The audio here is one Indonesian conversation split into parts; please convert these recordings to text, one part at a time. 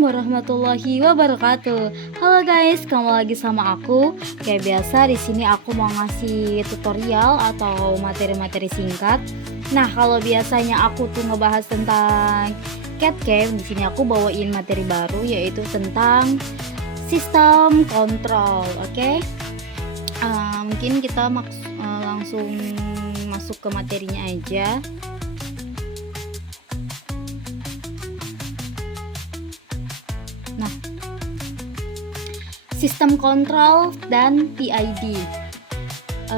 warahmatullahi wabarakatuh. Halo guys, kembali lagi sama aku. Kayak biasa di sini aku mau ngasih tutorial atau materi-materi singkat. Nah, kalau biasanya aku tuh ngebahas tentang CAD-CAM, di sini aku bawain materi baru yaitu tentang sistem kontrol. Oke? Mungkin kita langsung masuk ke materinya aja. Nah, sistem kontrol dan PID.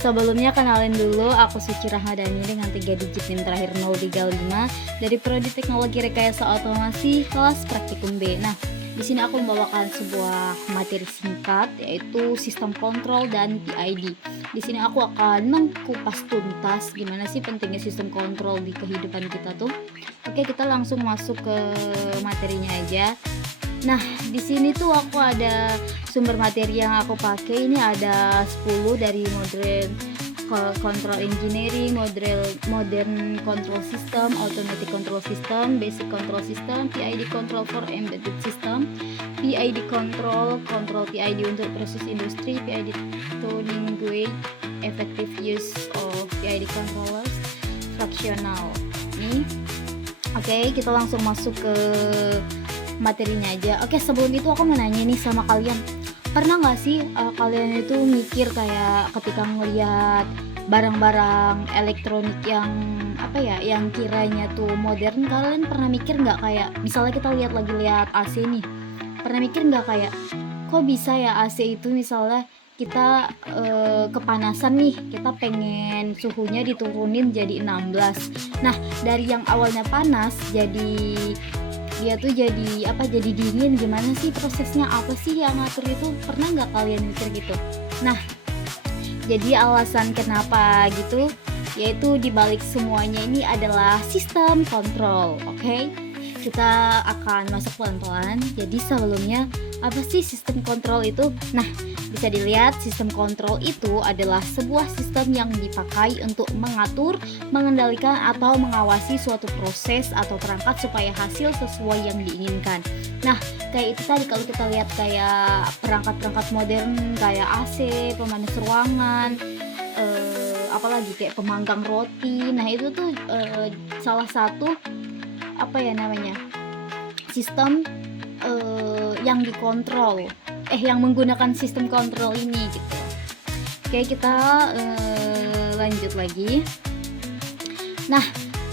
Sebelumnya kenalin dulu, aku Suci Rahmadani dengan 3 digit NIM terakhir 035 dari Prodi Teknologi Rekayasa Otomasi kelas Praktikum B. Nah, di sini aku membawakan sebuah materi singkat yaitu sistem kontrol dan PID. Di sini aku akan mengkupas tuntas gimana sih pentingnya sistem kontrol di kehidupan kita tuh. Oke, kita langsung masuk ke materinya aja. Nah, di sini tuh aku ada sumber materi yang aku pakai. Ini ada 10 dari modern control engineering, modern control system, automatic control system, basic control system, PID control for embedded system, PID control PID untuk proses industri, PID tuning gauge, effective use of PID controllers, fractional. Nih. Oke, kita langsung masuk ke materinya aja. Oke, sebelum itu aku mau nanya nih sama kalian, pernah nggak sih kalian itu mikir kayak ketika ngeliat barang-barang elektronik yang yang kiranya tuh modern, kalian pernah mikir nggak kayak misalnya kita lihat AC nih, pernah mikir nggak kayak kok bisa ya AC itu misalnya kita kepanasan nih, kita pengen suhunya diturunin jadi 16. Nah, dari yang awalnya panas dia tuh jadi dingin, gimana sih prosesnya, apa sih yang ngatur itu, pernah nggak kalian mikir gitu? Nah, jadi alasan kenapa gitu yaitu dibalik semuanya ini adalah sistem kontrol. Oke, kita akan masuk pelan-pelan. Jadi sebelumnya apa sih sistem kontrol itu? Nah, bisa dilihat sistem kontrol itu adalah sebuah sistem yang dipakai untuk mengatur, mengendalikan atau mengawasi suatu proses atau perangkat supaya hasil sesuai yang diinginkan. Nah, kayak itu tadi kalau kita lihat kayak perangkat-perangkat modern kayak AC, pemanas ruangan, apalagi kayak pemanggang roti. Nah, itu tuh salah satu sistem yang dikontrol, yang menggunakan sistem kontrol ini gitu. Oke, kita lanjut lagi. Nah,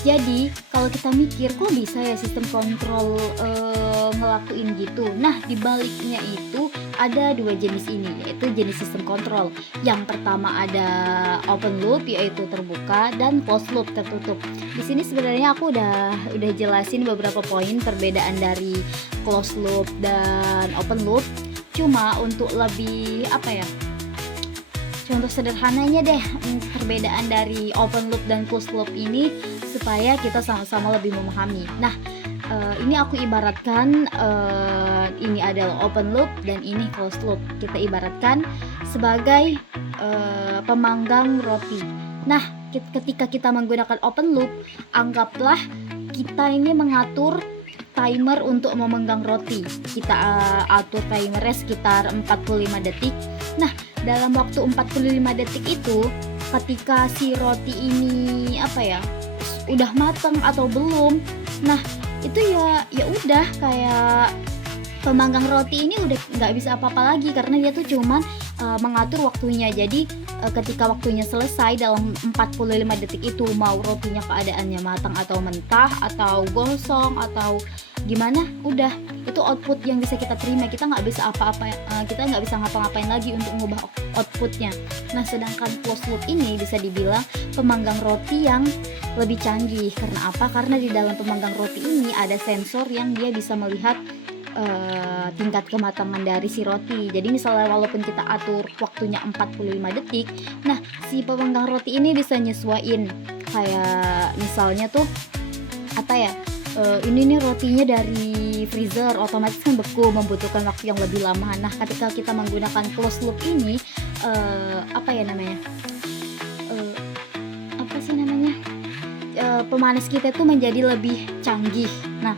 jadi kalau kita mikir kok bisa ya sistem kontrol ngelakuin gitu. Nah, dibaliknya itu ada 2 jenis ini, yaitu jenis sistem kontrol. Yang pertama ada open loop, yaitu terbuka, dan closed loop, tertutup. Di sini sebenarnya aku udah jelasin beberapa poin perbedaan dari closed loop dan open loop. Cuma untuk lebih contoh sederhananya deh, perbedaan dari open loop dan closed loop ini supaya kita sama-sama lebih memahami. Nah, ini aku ibaratkan ini adalah open loop dan ini closed loop. Kita ibaratkan sebagai pemanggang roti. Nah, ketika kita menggunakan open loop, anggaplah kita ini mengatur timer untuk memanggang roti. Kita atur timernya sekitar 45 detik. Nah, dalam waktu 45 detik itu, ketika si roti ini udah matang atau belum, nah itu ya udah kayak pemanggang roti ini udah nggak bisa apa-apa lagi karena dia tuh cuman mengatur waktunya. Jadi ketika waktunya selesai dalam 45 detik itu, mau rotinya keadaannya matang atau mentah atau gosong atau gimana, udah itu output yang bisa kita terima. Kita nggak bisa kita nggak bisa ngapa-ngapain lagi untuk mengubah outputnya. Nah, sedangkan closed loop ini bisa dibilang pemanggang roti yang lebih canggih. Karena apa? Karena di dalam pemanggang roti ini ada sensor yang dia bisa melihat tingkat kematangan dari si roti. Jadi misalnya walaupun kita atur waktunya 45 detik, nah si pemanggang roti ini bisa nyesuaiin kayak misalnya tuh ini nih rotinya dari freezer, otomatis kan beku, membutuhkan waktu yang lebih lama. Nah, ketika kita menggunakan closed loop ini pemanas kita tuh menjadi lebih canggih. Nah,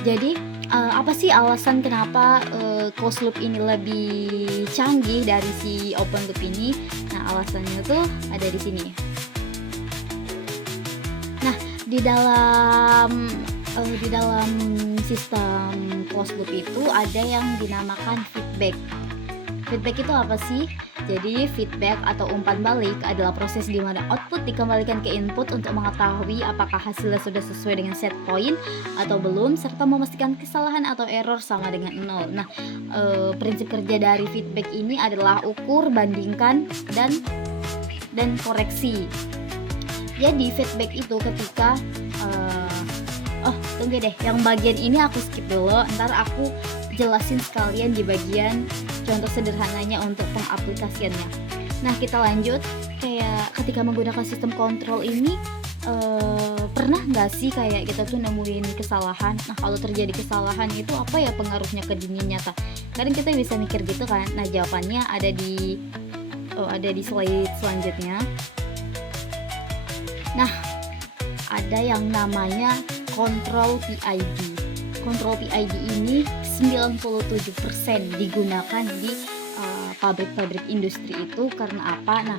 jadi apa sih alasan kenapa closed loop ini lebih canggih dari si open loop ini? Nah, alasannya tuh ada di sini. Nah, di dalam sistem closed loop itu ada yang dinamakan feedback. Feedback itu apa sih? Jadi feedback atau umpan balik adalah proses di mana output dikembalikan ke input untuk mengetahui apakah hasilnya sudah sesuai dengan set point atau belum, serta memastikan kesalahan atau error sama dengan nol. Nah, prinsip kerja dari feedback ini adalah ukur, bandingkan, dan koreksi. Jadi feedback itu ketika tunggu deh, yang bagian ini aku skip dulu, ntar aku jelasin sekalian di bagian contoh sederhananya untuk pengaplikasiannya. Nah, kita lanjut. Kayak ketika menggunakan sistem kontrol ini, pernah nggak sih kayak kita tuh nemuin kesalahan? Nah, kalau terjadi kesalahan itu apa ya pengaruhnya ke dunia nyata? Kadang kita bisa mikir gitu kan. Nah, jawabannya ada di slide selanjutnya. Nah, ada yang namanya control PID. Control PID ini 97% digunakan di pabrik-pabrik industri itu karena apa? Nah,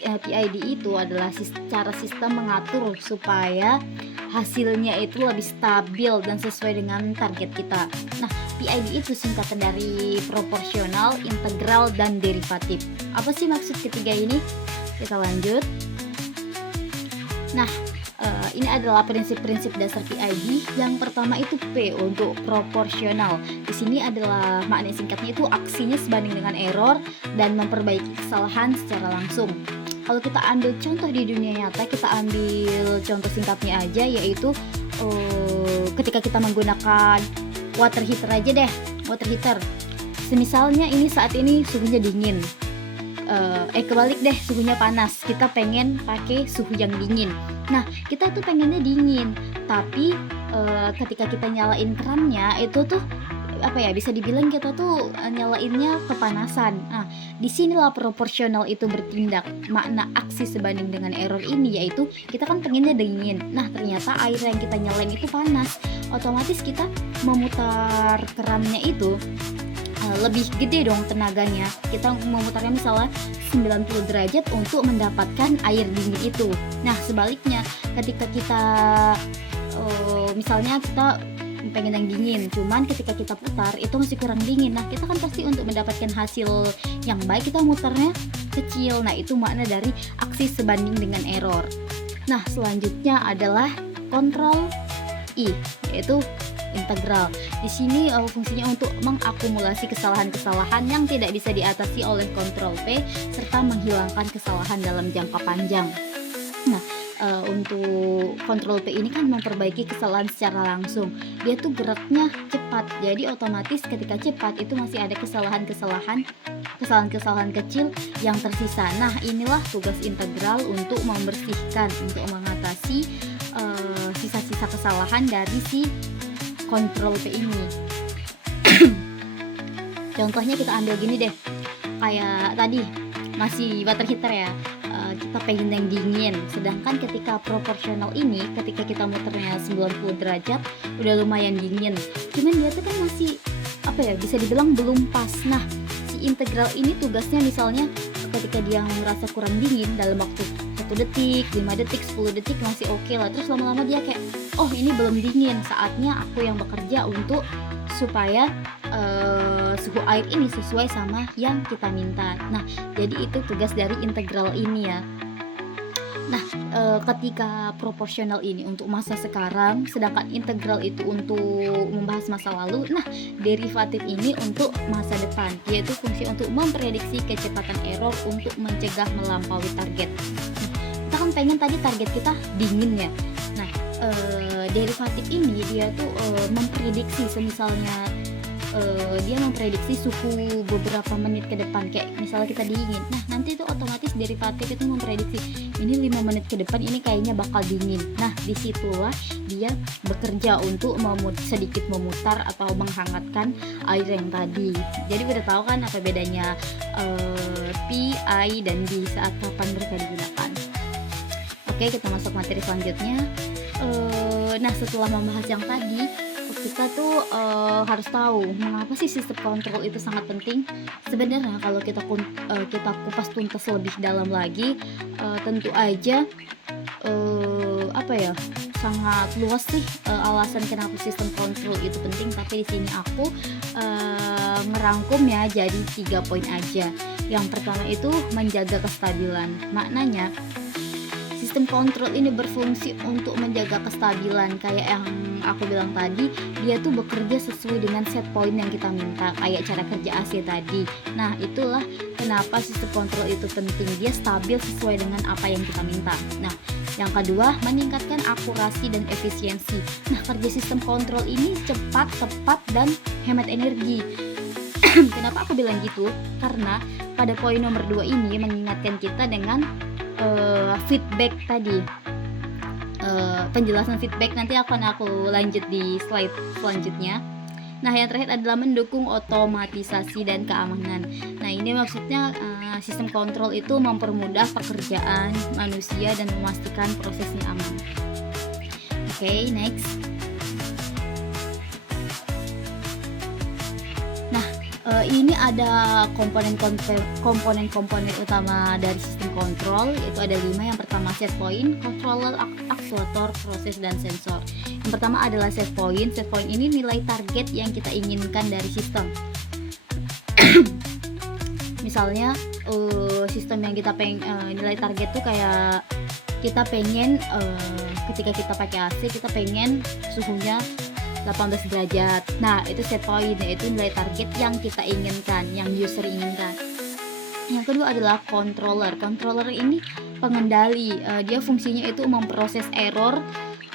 PID itu adalah cara sistem mengatur supaya hasilnya itu lebih stabil dan sesuai dengan target kita. Nah, PID itu singkatan dari proporsional, integral, dan derivatif. Apa sih maksud ketiga ini? Kita lanjut. Nah, ini adalah prinsip-prinsip dasar PID. Yang pertama itu P untuk proporsional. Di sini adalah makna singkatnya itu aksinya sebanding dengan error dan memperbaiki kesalahan secara langsung. Kalau kita ambil contoh di dunia nyata, kita ambil contoh singkatnya aja, yaitu ketika kita menggunakan water heater aja deh, water heater. Semisalnya ini saat ini suhunya dingin. Kebalik deh, suhunya panas, kita pengen pakai suhu yang dingin. Nah, kita tuh pengennya dingin, tapi ketika kita nyalain kerannya itu tuh bisa dibilang kita tuh nyalainnya kepanasan. Nah, disinilah proporsional itu bertindak. Makna aksi sebanding dengan error ini yaitu kita kan pengennya dingin. Nah, ternyata air yang kita nyalain itu panas. Otomatis kita memutar kerannya itu lebih gede dong tenaganya. Kita memutarnya misalnya 90 derajat untuk mendapatkan air dingin itu. Nah, sebaliknya ketika kita misalnya kita pengen yang dingin, cuman ketika kita putar itu masih kurang dingin. Nah, kita kan pasti untuk mendapatkan hasil yang baik kita mutarnya kecil. Nah, itu makna dari aksi sebanding dengan error. Nah, selanjutnya adalah kontrol I, yaitu integral. Di sini fungsinya untuk mengakumulasi kesalahan-kesalahan yang tidak bisa diatasi oleh kontrol P serta menghilangkan kesalahan dalam jangka panjang. Nah, untuk kontrol P ini kan memperbaiki kesalahan secara langsung. Dia tuh geraknya cepat. Jadi otomatis ketika cepat itu masih ada kesalahan-kesalahan kecil yang tersisa. Nah, inilah tugas integral untuk membersihkan, untuk mengatasi sisa-sisa kesalahan dari si kontrol P ini. Contohnya kita ambil gini deh, kayak tadi masih water heater ya, kita pengen yang dingin, sedangkan ketika proporsional ini ketika kita muternya 90 derajat udah lumayan dingin, cuman dia tuh kan masih bisa dibilang belum pas. Nah, si integral ini tugasnya misalnya ketika dia merasa kurang dingin dalam waktu 1 detik, 5 detik, 10 detik masih oke lah. Terus lama-lama dia kayak, oh ini belum dingin, saatnya aku yang bekerja untuk supaya suhu air ini sesuai sama yang kita minta. Nah, jadi itu tugas dari integral ini ya. Nah, ketika proporsional ini untuk masa sekarang, sedangkan integral itu untuk membahas masa lalu. Nah, derivatif ini untuk masa depan, yaitu fungsi untuk memprediksi kecepatan error untuk mencegah melampaui target. Nah, kita kan pengen tadi target kita dingin ya. Nah, derivatif ini dia tuh memprediksi, semisalnya dia memprediksi suhu beberapa menit ke depan, kayak misalnya kita dingin. Nah, nanti itu otomatis derivatif itu memprediksi ini 5 menit ke depan ini kayaknya bakal dingin. Nah, disitulah dia bekerja untuk sedikit memutar atau menghangatkan air yang tadi. Jadi udah tahu kan apa bedanya P, I, dan D saat kapan mereka digunakan. Oke, kita masuk materi selanjutnya. Nah, setelah membahas yang tadi, oke, kita tuh harus tahu mengapa sih sistem kontrol itu sangat penting. Sebenarnya kalau kita kupas tuntas lebih dalam lagi, tentu aja apa ya, sangat luas sih alasan kenapa sistem kontrol itu penting. Tapi di sini aku ngerangkum ya jadi 3 poin aja. Yang pertama itu menjaga kestabilan. Maknanya sistem kontrol ini berfungsi untuk menjaga kestabilan, kayak yang aku bilang tadi, dia tuh bekerja sesuai dengan set point yang kita minta, kayak cara kerja AC tadi. Nah, itulah kenapa sistem kontrol itu penting, dia stabil sesuai dengan apa yang kita minta. Nah, yang kedua, meningkatkan akurasi dan efisiensi. Nah, kerja sistem kontrol ini cepat, tepat, dan hemat energi. Kenapa aku bilang gitu? Karena pada poin nomor 2 ini mengingatkan kita dengan feedback tadi. Penjelasan feedback nanti akan aku lanjut di slide selanjutnya. Nah, yang terakhir adalah mendukung otomatisasi dan keamanan. Nah, ini maksudnya sistem kontrol itu mempermudah pekerjaan manusia dan memastikan prosesnya aman. Oke, next. Ini ada komponen utama dari sistem kontrol, yaitu ada 5. Yang pertama set point, controller, aktuator, proses, dan sensor. Yang pertama adalah set point. Set point ini nilai target yang kita inginkan dari sistem. Misalnya sistem yang kita nilai target tuh kayak kita pengen ketika kita pakai AC kita pengen suhunya 18 derajat. Nah, itu set point, yaitu nilai target yang kita inginkan, yang user inginkan. Yang kedua adalah controller. Controller ini pengendali. Dia fungsinya itu memproses error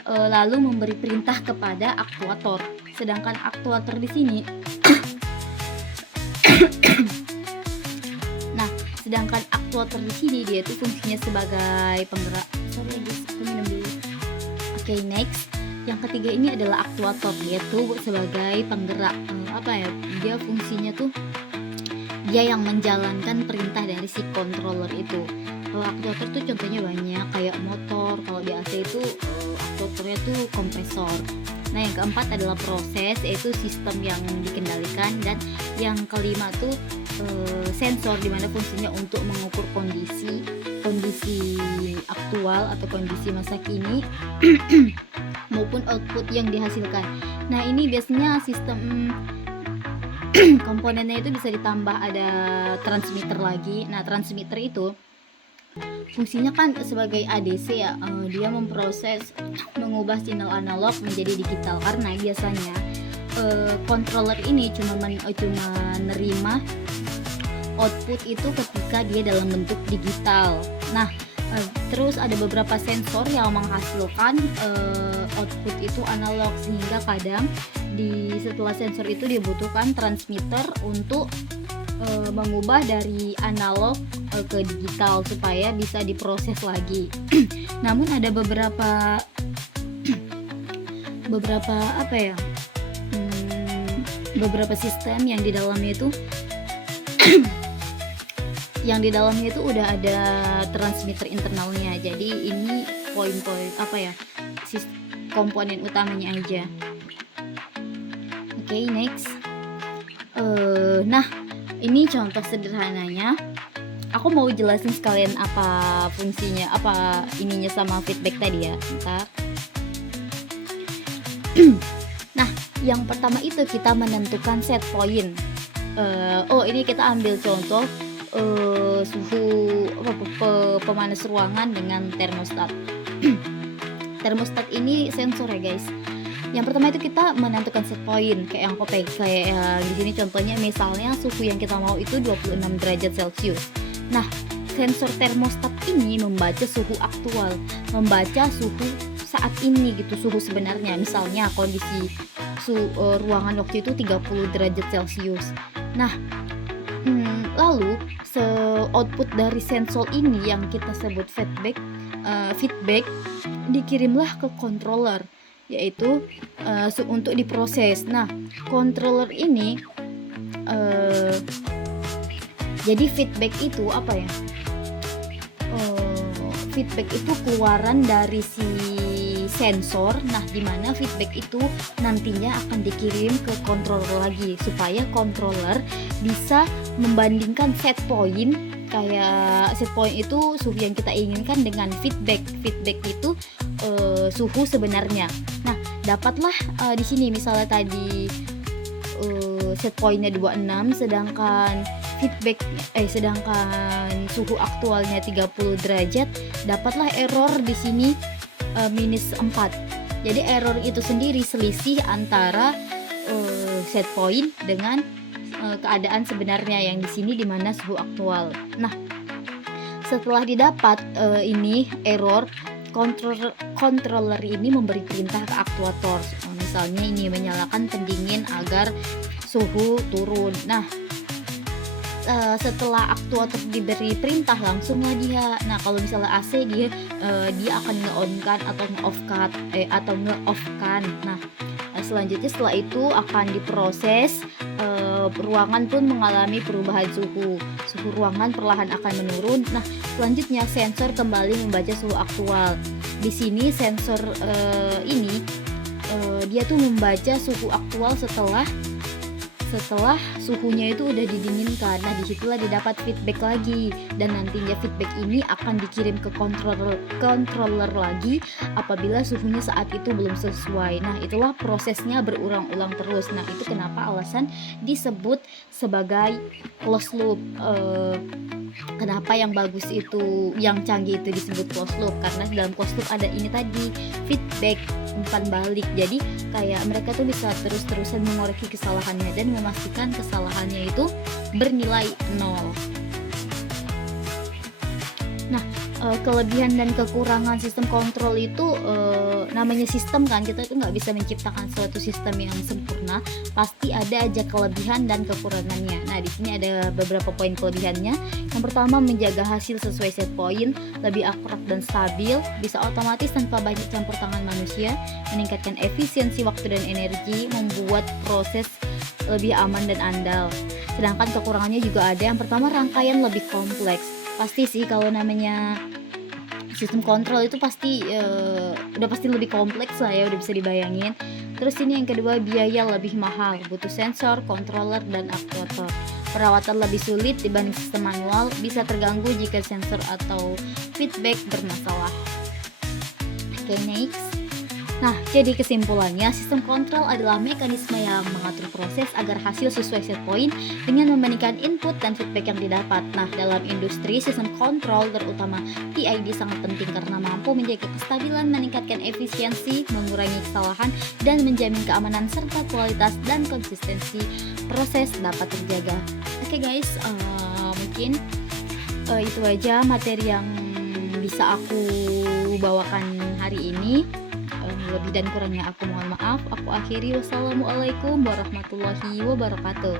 lalu memberi perintah kepada aktuator. Sedangkan aktuator di sini sedangkan aktuator di sini dia itu fungsinya sebagai penggerak. Sorry guys, aku minum dulu. Oke, next. Yang ketiga ini adalah aktuator, yaitu sebagai penggerak. Dia fungsinya tuh dia yang menjalankan perintah dari si controller itu. Kalau aktuator tuh contohnya banyak, kayak motor. Kalau di AC itu aktuatornya tuh kompresor. Nah, yang keempat adalah proses, yaitu sistem yang dikendalikan. Dan yang kelima tuh sensor, dimana fungsinya untuk mengukur kondisi aktual atau kondisi masa kini maupun output yang dihasilkan. Nah, ini biasanya sistem komponennya itu bisa ditambah ada transmitter lagi. Nah, transmitter itu fungsinya kan sebagai ADC ya, dia memproses mengubah sinyal analog menjadi digital, karena biasanya controller ini cuma nerima output itu ketika dia dalam bentuk digital. Nah, terus ada beberapa sensor yang menghasilkan output itu analog, sehingga kadang setelah sensor itu dibutuhkan transmitter untuk mengubah dari analog ke digital supaya bisa diproses lagi. Namun ada beberapa beberapa sistem yang di dalamnya itu udah ada transmitter internalnya. Jadi ini poin-poin komponen utamanya aja. Oke, next. Nah, ini contoh sederhananya. Aku mau jelasin sekalian apa fungsinya, apa ininya sama feedback tadi ya. Bentar. Nah, yang pertama itu kita menentukan set point. Ini kita ambil contoh suhu pemanas ruangan dengan termostat. Termostat ini sensor ya guys. Yang pertama itu kita menentukan set point, kayak yang di sini contohnya, misalnya suhu yang kita mau itu 26 derajat Celcius. Nah, sensor termostat ini membaca suhu aktual, membaca suhu saat ini gitu, suhu sebenarnya. Misalnya kondisi ruangan waktu itu 30 derajat Celcius. Nah, lalu output dari sensor ini yang kita sebut feedback dikirimlah ke controller, yaitu untuk diproses. Nah, controller ini jadi feedback itu apa ya? Feedback itu keluaran dari si sensor. Nah, di mana feedback itu nantinya akan dikirim ke controller lagi supaya controller bisa membandingkan set point. Kayak set point itu suhu yang kita inginkan dengan feedback itu suhu sebenarnya. Nah, dapatlah di sini misalnya tadi set pointnya 26, sedangkan sedangkan suhu aktualnya 30 derajat, dapatlah error di sini minus 4. Jadi error itu sendiri selisih antara set point dengan keadaan sebenarnya yang di sini di mana suhu aktual. Nah, setelah didapat ini error, controller ini memberi perintah ke aktuator. Misalnya ini menyalakan pendingin agar suhu turun. Nah, setelah aktuator diberi perintah langsunglah dia. Nah, kalau misalnya AC dia akan nge-on-kan atau nge-off-kan. Nah, selanjutnya setelah itu akan diproses. Ruangan pun mengalami perubahan suhu ruangan perlahan akan menurun. Nah, selanjutnya sensor kembali membaca suhu aktual. Di sini sensor ini dia tuh membaca suhu aktual setelah suhunya itu udah didinginkan. Nah, disitulah didapat feedback lagi, dan nantinya feedback ini akan dikirim ke controller lagi apabila suhunya saat itu belum sesuai. Nah, itulah prosesnya berulang-ulang terus. Nah, itu kenapa alasan disebut sebagai closed loop. Kenapa yang bagus itu, yang canggih itu disebut closed loop, karena dalam closed loop ada ini tadi, feedback umpan balik. Jadi kayak mereka tuh bisa terus-terusan mengoreksi kesalahannya dan memastikan kesalahannya itu bernilai 0. Nah, kelebihan dan kekurangan sistem kontrol itu namanya sistem kan, kita tuh nggak bisa menciptakan suatu sistem yang sempurna, pasti ada aja kelebihan dan kekurangannya. Nah, di sini ada beberapa poin kelebihannya. Yang pertama, menjaga hasil sesuai set point, lebih akurat dan stabil, bisa otomatis tanpa banyak campur tangan manusia, meningkatkan efisiensi waktu dan energi, membuat proses lebih aman dan andal. Sedangkan kekurangannya juga ada. Yang pertama, rangkaian lebih kompleks. Pasti sih kalau namanya sistem kontrol itu pasti udah pasti lebih kompleks lah ya, udah bisa dibayangin. Terus ini yang kedua, biaya lebih mahal, butuh sensor, controller, dan aktuator. Perawatan lebih sulit dibanding sistem manual, bisa terganggu jika sensor atau feedback bermasalah. Oke, next. Nah, jadi kesimpulannya, sistem kontrol adalah mekanisme yang mengatur proses agar hasil sesuai set point dengan membandingkan input dan feedback yang didapat. Nah, dalam industri, sistem kontrol terutama PID sangat penting karena mampu menjaga kestabilan, meningkatkan efisiensi, mengurangi kesalahan, dan menjamin keamanan serta kualitas dan konsistensi proses dapat terjaga. Oke guys, mungkin itu aja materi yang bisa aku bawakan hari ini. Lebih dan kurangnya aku mohon maaf. Aku akhiri, wassalamualaikum warahmatullahi wabarakatuh.